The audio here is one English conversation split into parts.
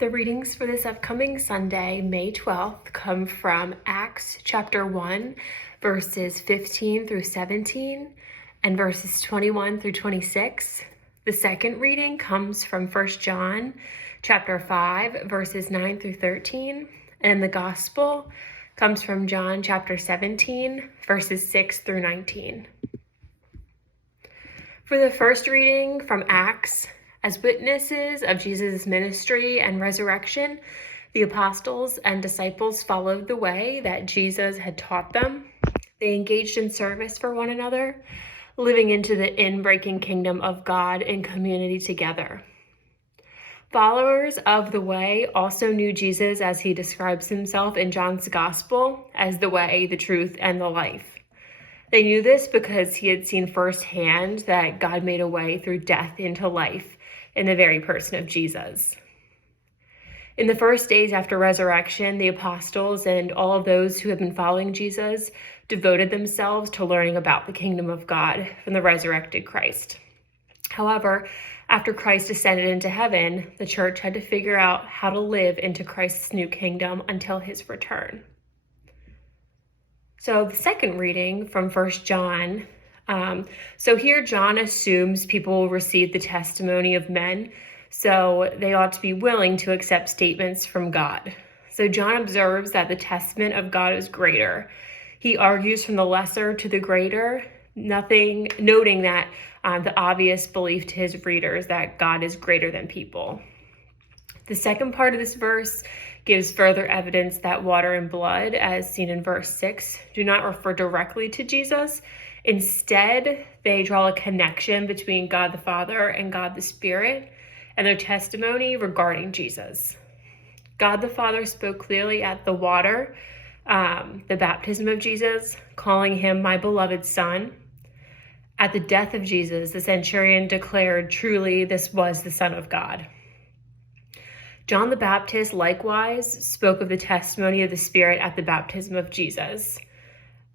The readings for this upcoming Sunday, May 12th, come from Acts chapter 1, verses 15 through 17, and verses 21 through 26. The second reading comes from 1 John chapter 5, verses 9 through 13, and the Gospel comes from John chapter 17, verses 6 through 19. For the first reading from Acts, as witnesses of Jesus' ministry and resurrection, the apostles and disciples followed the way that Jesus had taught them. They engaged in service for one another, living into the inbreaking kingdom of God in community together. Followers of the way also knew Jesus as he describes himself in John's Gospel as the way, the truth, and the life. They knew this because he had seen firsthand that God made a way through death into life in the very person of Jesus. In the first days after resurrection, the apostles and all of those who had been following Jesus devoted themselves to learning about the kingdom of God from the resurrected Christ. However, after Christ ascended into heaven, the church had to figure out how to live into Christ's new kingdom until his return. So the second reading from 1 John, so here John assumes people will receive the testimony of men, so they ought to be willing to accept statements from God. So John observes that the testament of God is greater. He argues from the lesser to the greater, noting that the obvious belief to his readers that God is greater than people. The second part of this verse gives further evidence that water and blood, as seen in verse 6, do not refer directly to Jesus. Instead, they draw a connection between God the Father and God the Spirit and their testimony regarding Jesus. God the Father spoke clearly at the water, the baptism of Jesus, calling him my beloved Son. At the death of Jesus, the centurion declared, truly, this was the Son of God. John the Baptist likewise spoke of the testimony of the Spirit at the baptism of Jesus.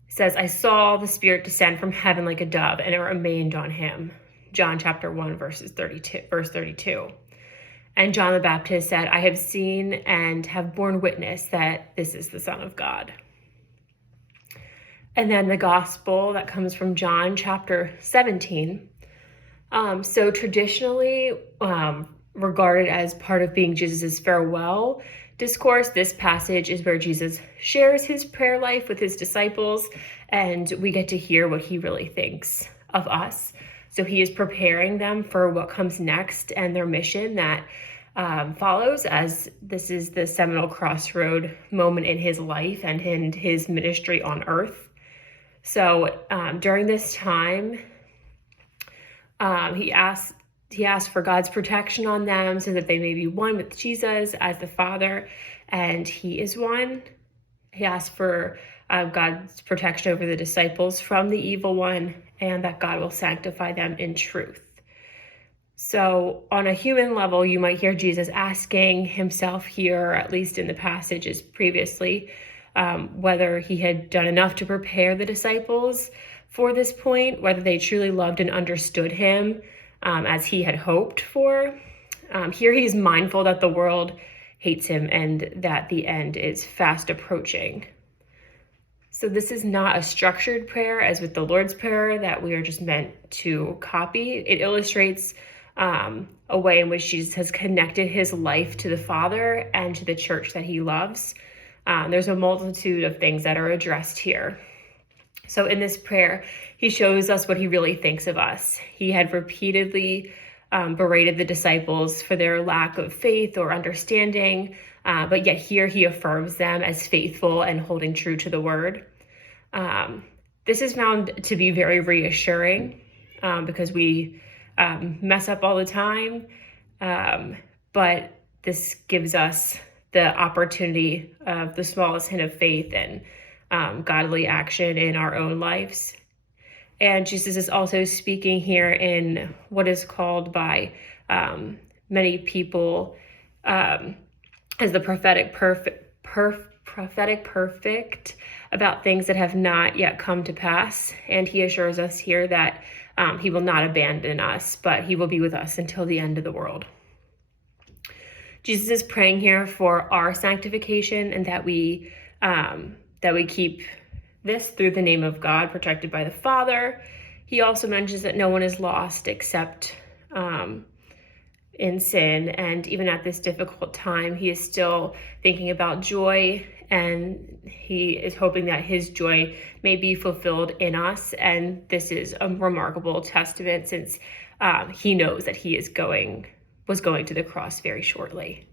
It says, I saw the Spirit descend from heaven like a dove, and it remained on him. John chapter 1, verse 32. And John the Baptist said, I have seen and have borne witness that this is the Son of God. And then the gospel that comes from John chapter 17. So traditionally, regarded as part of being Jesus's farewell discourse, this passage is where Jesus shares his prayer life with his disciples, and we get to hear what he really thinks of us. So he is preparing them for what comes next and their mission that follows, as this is the seminal crossroad moment in his life and in his ministry on earth. So during this time, he asked for God's protection on them so that they may be one with Jesus as the Father, and he is one. He asked for God's protection over the disciples from the evil one, and that God will sanctify them in truth. So on a human level, you might hear Jesus asking himself here, or at least in the passages previously, whether he had done enough to prepare the disciples for this point, whether they truly loved and understood him as he had hoped for. Here he's mindful that the world hates him and that the end is fast approaching. So this is not a structured prayer as with the Lord's Prayer that we are just meant to copy. It illustrates a way in which Jesus has connected his life to the Father and to the church that he loves. There's a multitude of things that are addressed here. So in this prayer, he shows us what he really thinks of us. He had repeatedly berated the disciples for their lack of faith or understanding, but yet here he affirms them as faithful and holding true to the word. This is found to be very reassuring because we mess up all the time, but this gives us the opportunity of the smallest hint of faith and godly action in our own lives. And Jesus is also speaking here in what is called by many people as the prophetic perfect about things that have not yet come to pass. And he assures us here that he will not abandon us, but he will be with us until the end of the world. Jesus is praying here for our sanctification, and that we keep this through the name of God, protected by the Father. He also mentions that no one is lost except in sin, and even at this difficult time, he is still thinking about joy, and he is hoping that his joy may be fulfilled in us. And this is a remarkable testament, since he knows that he was going to the cross very shortly.